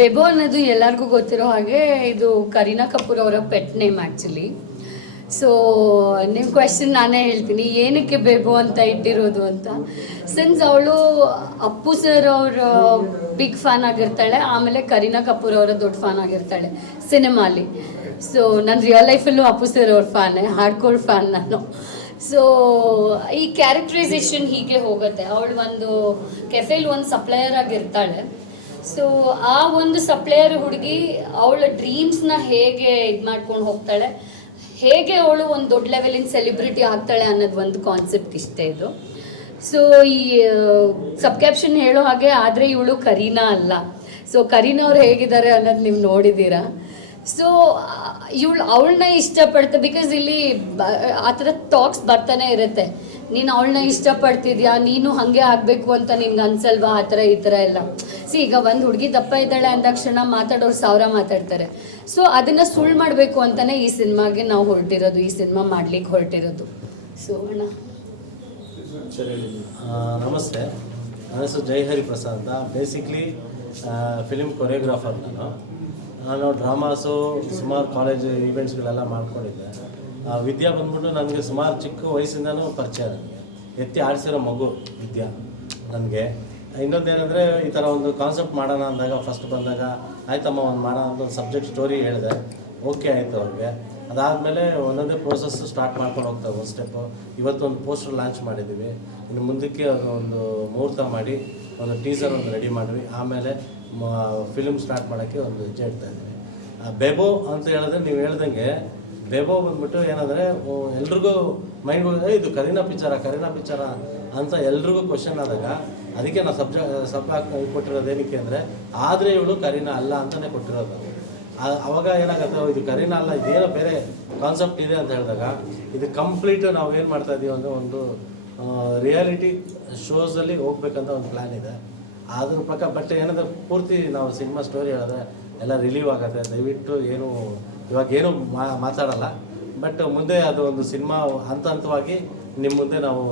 ಬೆಬೋ ಅನ್ನೋದು ಎಲ್ಲರಿಗೂ ಗೊತ್ತಿರೋ ಹಾಗೆ ಇದು ಕರೀನಾ ಕಪೂರ್ ಅವರ ಪೆಟ್ ನೇಮ್ ಆ್ಯಕ್ಚುಲಿ. ಸೊ ನಿಮ್ಮ ಕ್ವೆಶನ್ ನಾನೇ ಹೇಳ್ತೀನಿ, ಏನಕ್ಕೆ ಬೆಬೋ ಅಂತ ಇಟ್ಟಿರೋದು ಅಂತ. ಸಿನ್ಸ್ ಅವಳು ಅಪ್ಪು ಸರ್ ಅವರ ಬಿಗ್ ಫ್ಯಾನ್ ಆಗಿರ್ತಾಳೆ, ಆಮೇಲೆ ಕರೀನಾ ಕಪೂರ್ ಅವರ ದೊಡ್ಡ ಫ್ಯಾನ್ ಆಗಿರ್ತಾಳೆ ಸಿನಿಮಾಲಿ. ಸೊ ನಾನು ರಿಯಲ್ ಲೈಫಲ್ಲೂ ಅಪ್ಪು ಸರ್ ಅವ್ರ ಫ್ಯಾನೇ, ಹಾರ್ಡ್ಕೋರ್ ಫ್ಯಾನ್ ನಾನು. ಸೊ ಈ ಕ್ಯಾರೆಕ್ಟರೈಸೇಷನ್ ಹೀಗೆ ಹೋಗುತ್ತೆ. ಅವಳು ಒಂದು ಕೆಫೆಲಿ ಒಂದು ಸಪ್ಲೈಯರ್ ಆಗಿರ್ತಾಳೆ. ಸೊ ಆ ಒಂದು ಸಪ್ಲೈಯರ್ ಹುಡುಗಿ ಅವಳ ಡ್ರೀಮ್ಸ್ನ ಹೇಗೆ ಇದು ಮಾಡ್ಕೊಂಡು ಹೋಗ್ತಾಳೆ, ಹೇಗೆ ಅವಳು ಒಂದು ದೊಡ್ಡ ಲೆವೆಲಿನ ಸೆಲೆಬ್ರಿಟಿ ಆಗ್ತಾಳೆ ಅನ್ನೋದು ಒಂದು ಕಾನ್ಸೆಪ್ಟ್ ಇಷ್ಟೇ ಇದು. ಸೊ ಈ ಸಬ್ ಕ್ಯಾಪ್ಷನ್ ಹೇಳೋ ಹಾಗೆ, ಆದರೆ ಇವಳು ಕರೀನಾ ಅಲ್ಲ. ಸೊ ಕರೀನಾ ಅವ್ರು ಹೇಗಿದ್ದಾರೆ ಅನ್ನೋದು ನೀವು ನೋಡಿದ್ದೀರಾ. ಸೊ ಅವಳನ್ನ ಇಷ್ಟಪಡ್ತೆ, ಬಿಕಾಸ್ ಇಲ್ಲಿ ಆ ಥರ ಟಾಕ್ಸ್ ಬರ್ತಾನೆ ಇರುತ್ತೆ. ನೀನು ಅವಳನ್ನ ಇಷ್ಟಪಡ್ತಿದ್ಯಾ, ನೀನು ಹಾಗೆ ಆಗಬೇಕು ಅಂತ ನಿನ್ಗೆ ಅನ್ಸಲ್ವಾ, ಆ ಥರ ಈ ಥರ ಎಲ್ಲ. ಈಗ ಒಂದು ಹುಡುಗಿ ದಪ್ಪ ಇದ್ದಾಳೆ ಅಂದಾಕ್ಷಣ ಮಾತಾಡೋರು 1000 ಮಾತಾಡ್ತಾರೆ. ಸೊ ಅದನ್ನು ಸುಳ್ಳು ಮಾಡಬೇಕು ಅಂತಲೇ ಈ ಸಿನಿಮಾಗೆ ನಾವು ಹೊರಟಿರೋದು, ಈ ಸಿನಿಮಾ ಮಾಡ್ಲಿಕ್ಕೆ ಹೊರಟಿರೋದು. ಸೊ ಅಣ್ಣ ನಮಸ್ತೆ, ನನ್ನ ಹೆಸರು ಜೈಹರಿ ಪ್ರಸಾದ್ ಅಂತ. ಬೇಸಿಕ್ಲಿ ಫಿಲಿಮ್ ಕೊರಿಯೋಗ್ರಾಫರ್ ನಾನು ಡ್ರಾಮಾಸು ಸುಮಾರು ಕಾಲೇಜ್ ಈವೆಂಟ್ಸ್ಗಳೆಲ್ಲ ಮಾಡ್ಕೊಂಡಿದ್ದೆ. ವಿದ್ಯಾ ಬಂದ್ಬಿಟ್ಟು ನನಗೆ ಸುಮಾರು ಚಿಕ್ಕ ವಯಸ್ಸಿಂದನೂ ಪರಿಚಯ. ನನಗೆ ಎತ್ತಿ ಆಡಿಸಿರೋ ಮಗು ವಿದ್ಯಾ ನನಗೆ. ಇನ್ನೊಂದೇನೆಂದರೆ, ಈ ಥರ ಒಂದು ಕಾನ್ಸೆಪ್ಟ್ ಮಾಡೋಣ ಅಂದಾಗ ಫಸ್ಟ್ ಬಂದಾಗ ಆಯ್ತಮ್ಮ ಒಂದು ಮಾಡೋಣ ಅಂತ ಒಂದು ಸಬ್ಜೆಕ್ಟ್ ಸ್ಟೋರಿ ಹೇಳಿದೆ. ಓಕೆ ಆಯಿತು ಅವ್ರಿಗೆ. ಅದಾದಮೇಲೆ ಒಂದೊಂದೇ ಪ್ರೋಸೆಸ್ ಸ್ಟಾರ್ಟ್ ಮಾಡ್ಕೊಂಡು ಹೋಗ್ತಾರೆ, ಒಂದು ಸ್ಟೆಪ್ಪು. ಇವತ್ತೊಂದು ಪೋಸ್ಟರ್ ಲಾಂಚ್ ಮಾಡಿದ್ದೀವಿ. ಇನ್ನು ಮುಂದಕ್ಕೆ ಒಂದು ಮುಹೂರ್ತ ಮಾಡಿ ಒಂದು ಟೀಸರ್ ಒಂದು ರೆಡಿ ಮಾಡಿದ್ವಿ. ಆಮೇಲೆ ಫಿಲ್ಮ್ ಸ್ಟಾರ್ಟ್ ಮಾಡೋಕ್ಕೆ ಒಂದು ಹೆಜ್ಜೆ ಇಡ್ತಾ ಇದ್ದೀವಿ. ಬೆಬೋ ಅಂತ ಹೇಳಿದ್ರೆ, ನೀವು ಹೇಳ್ದಂಗೆ ಬೆಬೋ ಬಂದ್ಬಿಟ್ಟು ಏನಂದರೆ ಎಲ್ರಿಗೂ ಮೈಂಡ್ ಇದು ಕರೀನಾ ಪಿಕ್ಚರ ಅಂತ ಎಲ್ರಿಗೂ ಕ್ವಶನ್ ಆದಾಗ, ಅದಕ್ಕೆ ನಾವು ಸಬ್ ಕೊಟ್ಟಿರೋದು ಏನಕ್ಕೆ ಅಂದರೆ, ಆದರೆ ಇವಳು ಕರೀನಾ ಅಲ್ಲ ಅಂತಲೇ ಕೊಟ್ಟಿರೋದು. ಅವಾಗ ಏನಾಗುತ್ತೆ, ಇದು ಕರೀನಾ ಅಲ್ಲ, ಇದೇನೋ ಬೇರೆ ಕಾನ್ಸೆಪ್ಟ್ ಇದೆ ಅಂತ ಹೇಳಿದಾಗ, ಇದು ಕಂಪ್ಲೀಟ್ ನಾವು ಏನು ಮಾಡ್ತಾ ಇದ್ದೀವಿ ಅಂದರೆ ಒಂದು ರಿಯಾಲಿಟಿ ಶೋಸಲ್ಲಿ ಹೋಗ್ಬೇಕಂತ ಒಂದು ಪ್ಲ್ಯಾನ್ ಇದೆ. ಅದ್ರ ಪ್ರಕಾರ ಬಟ್ ಏನಂದ್ರೆ ಪೂರ್ತಿ ನಾವು ಸಿನಿಮಾ ಸ್ಟೋರಿ ಹೇಳಿದ್ರೆ ಎಲ್ಲ ರಿಲೀವ್ ಆಗುತ್ತೆ. ದಯವಿಟ್ಟು ಇವಾಗೇನು ಮಾತಾಡಲ್ಲ. ಬಟ್ ಮುಂದೆ ಅದು ಒಂದು ಸಿನಿಮಾ ಹಂತವಾಗಿ ನಿಮ್ಮ ಮುಂದೆ ನಾವು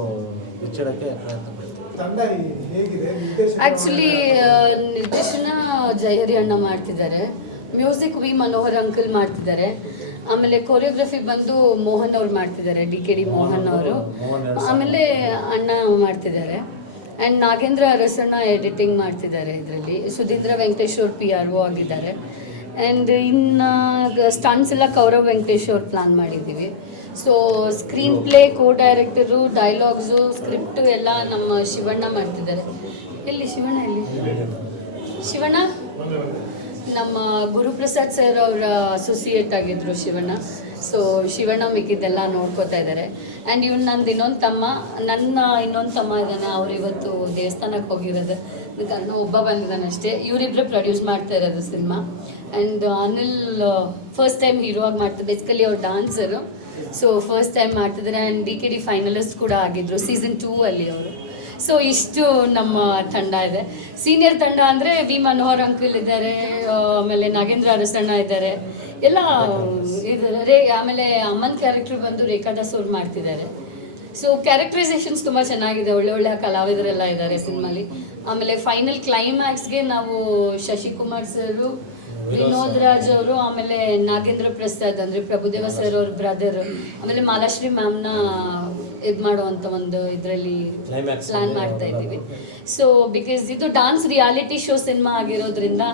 ಬಿಚ್ಚಿಡೋಕ್ಕೆ ಪ್ರಯತ್ನ ಪಡ್ತೀವಿ. ಆ್ಯಕ್ಚುಲಿ ನಿರ್ದೇಶನ ಜಯಹರಿ ಅಣ್ಣ ಮಾಡ್ತಿದ್ದಾರೆ, ಮ್ಯೂಸಿಕ್ ವಿ ಮನೋಹರ್ ಅಂಕಲ್ ಮಾಡ್ತಿದ್ದಾರೆ, ಆಮೇಲೆ ಕೊರಿಯೋಗ್ರಫಿ ಬಂದು ಮೋಹನ್ ಅವ್ರು ಮಾಡ್ತಿದ್ದಾರೆ, DKD ಮೋಹನ್ ಅವರು, ಆಮೇಲೆ ಅಣ್ಣ ಮಾಡ್ತಿದ್ದಾರೆ. ಆ್ಯಂಡ್ ನಾಗೇಂದ್ರ ಅರಸಣ್ಣ ಎಡಿಟಿಂಗ್ ಮಾಡ್ತಿದ್ದಾರೆ. ಇದರಲ್ಲಿ ಸುಧೀಂದ್ರ ವೆಂಕಟೇಶ್ ಅವ್ರು PRO ಆಗಿದ್ದಾರೆ. ಆ್ಯಂಡ್ ಇನ್ನು ಸ್ಟಂಟ್ಸ್ ಎಲ್ಲ ಕೌರವ್ ವೆಂಕಟೇಶ್ ಅವ್ರು ಪ್ಲ್ಯಾನ್ ಮಾಡಿದ್ದೀವಿ. So screen play, director, dialogues, script ಎಲ್ಲ ನಮ್ಮ ಶಿವಣ್ಣ ಮಾಡ್ತಿದ್ದಾರೆ. ಎಲ್ಲಿ ಶಿವಣ್ಣ ನಮ್ಮ ಗುರುಪ್ರಸಾದ್ ಸರ್ ಅವರ ಅಸೋಸಿಯೇಟ್ ಆಗಿದ್ರು ಶಿವಣ್ಣ. ಸೊ ಶಿವಣ್ಣ ಮಿಕ್ಕಿದ್ದೆಲ್ಲ ನೋಡ್ಕೋತಾ ಇದ್ದಾರೆ. ಆ್ಯಂಡ್ ಇವನು ನನ್ನ ಇನ್ನೊಂದು ತಮ್ಮ ಇದ್ದಾನೆ, ಅವ್ರು ಇವತ್ತು ದೇವಸ್ಥಾನಕ್ಕೆ ಹೋಗಿರೋದು ಕಾರಣ ಒಬ್ಬ ಬಂದಿದ್ದಾನೆ ಅಷ್ಟೇ. ಇವರಿಬ್ಬರು ಪ್ರೊಡ್ಯೂಸ್ ಮಾಡ್ತಾ ಇರೋದು cinema. And Anil first time hero ಆಗಿ ಮಾಡ್ತಾರೆ. ಬೇಸಿಕಲಿ ಅವ್ರು ಡಾನ್ಸರು, ಸೊ ಫಸ್ಟ್ ಟೈಮ್ ಮಾಡ್ತಿದ್ದಾರೆ. ಆ್ಯಂಡ್ DKD ಫೈನಲಿಸ್ಟ್ ಕೂಡ ಆಗಿದ್ರು ಸೀಸನ್ 2 ಅಲ್ಲಿ ಅವರು. ಸೊ ಇಷ್ಟು ನಮ್ಮ ತಂಡ ಇದೆ. ಸೀನಿಯರ್ ತಂಡ ಅಂದರೆ ವಿ ಮನೋಹರ್ ಅಂಕಲ್ ಇದ್ದಾರೆ, ಆಮೇಲೆ ನಾಗೇಂದ್ರ ಅರಸಣ್ಣ ಇದ್ದಾರೆ, ಎಲ್ಲ ಇದ್ದಾರೆ. ಆಮೇಲೆ ಅಮ್ಮನ ಕ್ಯಾರೆಕ್ಟರ್ ಬಂದು ರೇಖಾ ದಾಸ್ ಅವ್ರು ಮಾಡ್ತಿದ್ದಾರೆ. ಸೊ ಕ್ಯಾರೆಕ್ಟರೈಸೇಷನ್ಸ್ ತುಂಬ ಚೆನ್ನಾಗಿದೆ, ಒಳ್ಳೆ ಕಲಾವಿದರೆಲ್ಲ ಇದ್ದಾರೆ ಸಿನಿಮಾಲಿ. ಆಮೇಲೆ ಫೈನಲ್ ಕ್ಲೈಮ್ಯಾಕ್ಸ್ಗೆ ನಾವು ಶಶಿಕುಮಾರ್ ಸರು, ವಿನೋದ್ ರಾಜ್ ಅವರು, ಆಮೇಲೆ ನಾಗೇಂದ್ರ ಪ್ರಸಾದ್ ಅಂದರೆ ಪ್ರಭುದೇವ ಸರ್ ಅವ್ರ ಬ್ರದರ್, ಆಮೇಲೆ ಮಾಲಾಶ್ರೀ ಮ್ಯಾಮ್ನ ಇದು ಮಾಡುವಂಥ ಒಂದು ಇದರಲ್ಲಿ ಪ್ಲ್ಯಾನ್ ಮಾಡ್ತಾ ಇದ್ದೀವಿ. ಸೊ ಬಿಕಾಸ್ ಇದು ಡಾನ್ಸ್ ರಿಯಾಲಿಟಿ ಶೋ ಸಿನಿಮಾ ಆಗಿರೋದ್ರಿಂದ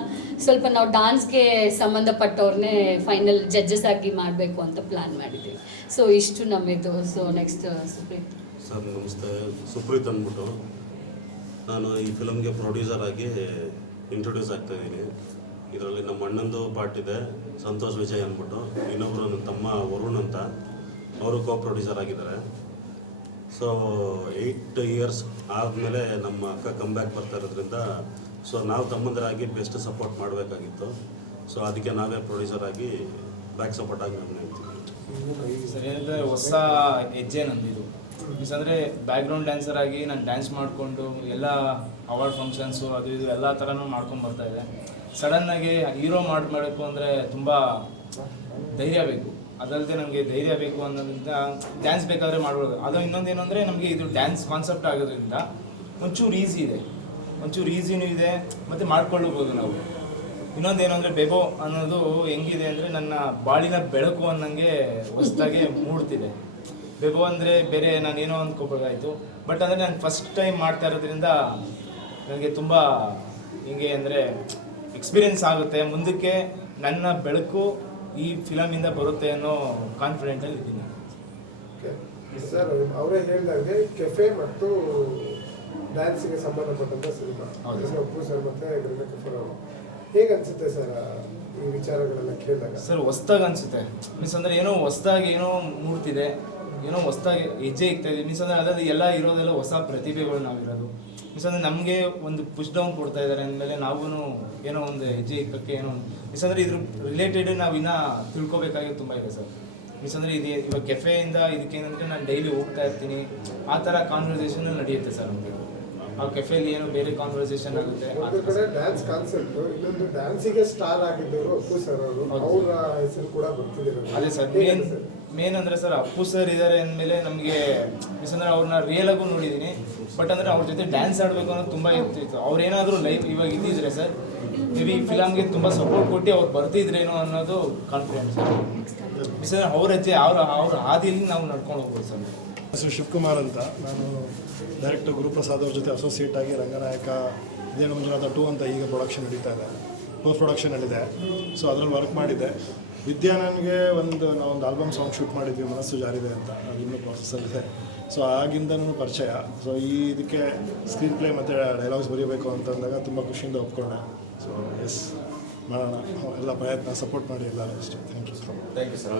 ಸ್ವಲ್ಪ ನಾವು ಡಾನ್ಸ್ಗೆ ಸಂಬಂಧಪಟ್ಟವ್ರನ್ನೇ ಫೈನಲ್ ಜಡ್ಜಸ್ ಆಗಿ ಮಾಡಬೇಕು ಅಂತ ಪ್ಲ್ಯಾನ್ ಮಾಡಿದ್ದೀವಿ. ಸೊ ಇಷ್ಟು ನಮ್ಮಿದು. So next Supreeth sir. ನಮಸ್ತೆ, ಸುಪ್ರೀತ್ ಅಂದ್ಬಿಟ್ಟು ನಾನು ಈ ಫಿಲಮ್ಗೆ ಪ್ರೊಡ್ಯೂಸರ್ ಆಗಿ ಇಂಟ್ರೊಡ್ಯೂಸ್ ಆಗ್ತಾ ಇದ್ದೀನಿ. ಇದರಲ್ಲಿ ನಮ್ಮ ಅಣ್ಣಂದು ಪಾರ್ಟ್ ಇದೆ, ಸಂತೋಷ್ ವಿಜಯ್ ಅಂದ್ಬಿಟ್ಟು. ಇನ್ನೊಬ್ಬರು ನನ್ನ ತಮ್ಮ ವರುಣ್ ಅಂತ, ಅವರು ಪ್ರೊಡ್ಯೂಸರ್ ಆಗಿದ್ದಾರೆ. ಸೊ 8 ಇಯರ್ಸ್ ಆದಮೇಲೆ ನಮ್ಮ ಅಕ್ಕ ಕಮ್ಬ್ಯಾಕ್ ಬರ್ತಾ ಇರೋದ್ರಿಂದ ಸೊ ನಾವು ತಮ್ಮಂದರಾಗಿ ಬೆಸ್ಟ್ ಸಪೋರ್ಟ್ ಮಾಡಬೇಕಾಗಿತ್ತು. ಸೊ ಅದಕ್ಕೆ ನಾವೇ ಪ್ರೊಡ್ಯೂಸರ್ ಆಗಿ ಬ್ಯಾಕ್ ಸಪೋರ್ಟ್ ಆಗಿ ನಾನು ಹೇಳ್ತೀನಿ ಸರ್. ಏನಂದರೆ ಹೊಸ ಹೆಜ್ಜೆ ನಂದಿದು. ಮೀನ್ಸ್ ಅಂದರೆ ಬ್ಯಾಕ್ಗ್ರೌಂಡ್ ಡ್ಯಾನ್ಸರ್ ಆಗಿ ನಾನು ಡ್ಯಾನ್ಸ್ ಮಾಡಿಕೊಂಡು ಎಲ್ಲ ಅವಾರ್ಡ್ ಫಂಕ್ಷನ್ಸು ಅದು ಇದು ಎಲ್ಲ ಥರನೂ ಮಾಡ್ಕೊಂಡು ಬರ್ತಾಯಿದೆ. ಸಡನ್ನಾಗಿ ಹೀರೋ ಮಾಡಬೇಕು ಅಂದರೆ ತುಂಬ ಧೈರ್ಯ ಬೇಕು. ಅದಲ್ಲದೆ ನಮಗೆ ಧೈರ್ಯ ಬೇಕು ಅನ್ನೋದ್ರಿಂದ ಡ್ಯಾನ್ಸ್ ಬೇಕಾದರೆ ಮಾಡ್ಬೋದು. ಅದು ಇನ್ನೊಂದೇನು ಅಂದರೆ ನಮಗೆ ಇದು ಡ್ಯಾನ್ಸ್ ಕಾನ್ಸೆಪ್ಟ್ ಆಗೋದ್ರಿಂದ ಒಂಚೂರು ಈಸಿನೂ ಇದೆ ಮತ್ತು ಮಾಡ್ಕೊಳ್ಳಬಹುದು ನಾವು. ಇನ್ನೊಂದೇನು ಅಂದರೆ ಬೆಬೋ ಅನ್ನೋದು ಹೆಂಗಿದೆ ಅಂದರೆ ನನ್ನ ಬಾಳಿನ ಬೆಳಕು ಅನ್ನಂಗೆ ಹೊಸ್ದಾಗೆ ಮೂಡ್ತಿದೆ. ಬೆಬೋ ಅಂದರೆ ಬೇರೆ ನಾನೇನೋ ಅಂದ್ಕೋಬೇಕಾಯ್ತು, ಬಟ್ ಅಂದರೆ ನಾನು ಫಸ್ಟ್ ಟೈಮ್ ಮಾಡ್ತಾ ಇರೋದ್ರಿಂದ ನನಗೆ ತುಂಬ ಹಿಂಗೆ ಅಂದರೆ ಎಕ್ಸ್ಪೀರಿಯೆನ್ಸ್ ಆಗುತ್ತೆ, ಮುಂದಕ್ಕೆ ನನ್ನ ಬೆಳಕು ಈ ಫಿಲಮಿಂದ ಬರುತ್ತೆ ಅನ್ನೋ ಕಾನ್ಫಿಡೆಂಟಲ್ಲಿ ಇದ್ದೀನಿ. ಸರ್ ಅವರೇ ಹೇಳಿದಾಗೆ ಕೆಫೆ ಮತ್ತು ಡ್ಯಾನ್ಸಿಗೆ ಸಂಬಂಧಪಟ್ಟಂತ ಸಿನಿಮಾ ಅಪ್ಪು ಸರ್ ಮತ್ತೆ ಗ್ರೇನಾ ಕಫೂರ್ ಅವರು ಹೇಗೆ ಅನ್ಸುತ್ತೆ ಸರ್ ಈ ವಿಚಾರಗಳೆಲ್ಲ ಕೇಳಿದಾಗ? ಸರ್ ಹೊಸ್ದಾಗಿ ಅನಿಸುತ್ತೆ, ಮೀನ್ಸ್ ಅಂದರೆ ಏನೋ ಹೊಸ್ದಾಗಿ ಏನೋ ಮೂಡ್ತಿದೆ, ಏನೋ ಹೊಸ್ದಾಗಿ ಹೆಜ್ಜೆ ಇಕ್ತಾ ಇದೆ. ಮೀನ್ಸ್ ಅಂದರೆ ಅದರಲ್ಲಿ ಎಲ್ಲ ಇರೋದೆಲ್ಲ ಹೊಸ ಪ್ರತಿಭೆಗಳು ನಾವಿರೋದು. ಮೀನ್ಸ್ ಅಂದರೆ ನಮಗೆ ಒಂದು ಪುಷ್ ಡೌನ್ ಕೊಡ್ತಾ ಇದ್ದಾರೆ ಅಂದಮೇಲೆ ನಾವು ಏನೋ ಒಂದು ಹೆಜ್ಜೆ ಇಕ್ಕಕ್ಕೆ ಏನೋ ಮೀನ್ಸ್ ಅಂದರೆ ಇದ್ರ ರಿಲೇಟೆಡ್ ನಾವು ಇನ್ನೂ ತಿಳ್ಕೊಬೇಕಾಗಿ ತುಂಬ ಇದೆ ಸರ್. ಮೀನ್ಸ್ ಅಂದರೆ ಇದು ಇವಾಗ ಕೆಫೆಯಿಂದ ಇದಕ್ಕೇನಂದರೆ ನಾನು ಡೈಲಿ ಹೋಗ್ತಾ ಇರ್ತೀನಿ, ಆ ಥರ ಕಾನ್ವರ್ಸೇಷನ್ ನಡೆಯುತ್ತೆ ಸರ್ ನಮಗೆ. ಆ ಕೆಫೆಯಲ್ಲಿ ಏನೋ ಬೇರೆ ಕಾನ್ವರ್ಸೇಷನ್ ಆಗುತ್ತೆ. ಒಂದು ಕಡೆ ಡ್ಯಾನ್ಸ್ ಕಾನ್ಸೆಪ್ಟ್, ಇನ್ನೊಂದು ಡ್ಯಾನ್ಸಿಗೆ ಸ್ಟಾರ್ ಆಗಿದ್ದವರು ಅಪ್ಪು ಸರ್ ಅವರು, ಅವರ ಹೆಸರು ಕೂಡ ಬರ್ತಿದ್ದಾರೆ. ಅದೇ ಸರ್ ಮೇನ್ ಅಂದರೆ ಸರ್ ಅಪ್ಪು ಸರ್ ಇದ್ದಾರೆ ಅಂದಮೇಲೆ ನಮಗೆ ಮೀನ್ಸ್ ಅಂದರೆ ಅವ್ರನ್ನ ರಿಯಲಾಗೂ ನೋಡಿದ್ದೀನಿ, ಬಟ್ ಅಂದರೆ ಅವ್ರ ಜೊತೆ ಡ್ಯಾನ್ಸ್ ಆಡಬೇಕು ಅನ್ನೋದು ತುಂಬ ಇರ್ತಿತ್ತು. ಅವ್ರೇನಾದರೂ ಲೈಫ್ ಇವಾಗ ಇದ್ದಿದ್ರೆ ಸರ್ ಮೇ ಬಿ ಫಿಲಮ್ಗೆ ತುಂಬ ಸಪೋರ್ಟ್ ಕೊಟ್ಟು ಅವ್ರು ಬರ್ತಿದ್ರೇನೋ ಅನ್ನೋದು ಕಾನ್ಫಿಡೆನ್ಸ್ ಸರ್. ಮೀನ್ಸ್ ಅಂದರೆ ಅವ್ರ ಹೆಜ್ಜೆ ಅವ್ರ ಹಾದಿಯಲ್ಲಿ ನಾವು ನಡ್ಕೊಂಡು ಹೋಗ್ಬೋದು ಸರ್. ಹೆಸರು ಶಿವಕುಮಾರ್ ಅಂತ. ನಾನು ಡೈರೆಕ್ಟರ್ ಗುರುಪ್ರಸಾದ್ ಅವ್ರ ಜೊತೆ ಅಸೋಸಿಯೇಟ್ ಆಗಿ ರಂಗನಾಯಕ ಇದೇನು ಮಂಜುನಾಥ 2 ಅಂತ ಈಗ ಪ್ರೊಡಕ್ಷನ್ ನಡೀತಾ ಇದೆ, ಪೋಸ್ಟ್ ಪ್ರೊಡಕ್ಷನಲ್ಲಿದೆ. ಸೊ ಅದರಲ್ಲಿ ವರ್ಕ್ ಮಾಡಿದ್ದೆ. ವಿದ್ಯಾ ನನಗೆ ನಾವೊಂದು ಆಲ್ಬಮ್ ಸಾಂಗ್ ಶೂಟ್ ಮಾಡಿದ್ವಿ, ಮನಸ್ಸು ಜಾರಿದೆ ಅಂತ, ಅದು ಇನ್ನೂ ಪ್ರಾಸೆಸ್ಸಲ್ಲಿದೆ. ಸೊ ಆಗಿಂದನೂ ಪರಿಚಯ. ಸೊ ಇದಕ್ಕೆ ಸ್ಕ್ರೀನ್ ಪ್ಲೇ ಮತ್ತು ಡೈಲಾಗ್ಸ್ ಬರೀಬೇಕು ಅಂತಂದಾಗ ತುಂಬ ಖುಷಿಯಿಂದ ಒಪ್ಕೊಂಡೆ. ಸೊ ಎಸ್ ಮಾಡೋಣ, ಎಲ್ಲ ಪ್ರಯತ್ನ ಸಪೋರ್ಟ್ ಮಾಡಿ ಎಲ್ಲರೂ ಅಷ್ಟೇ. Thank you sir.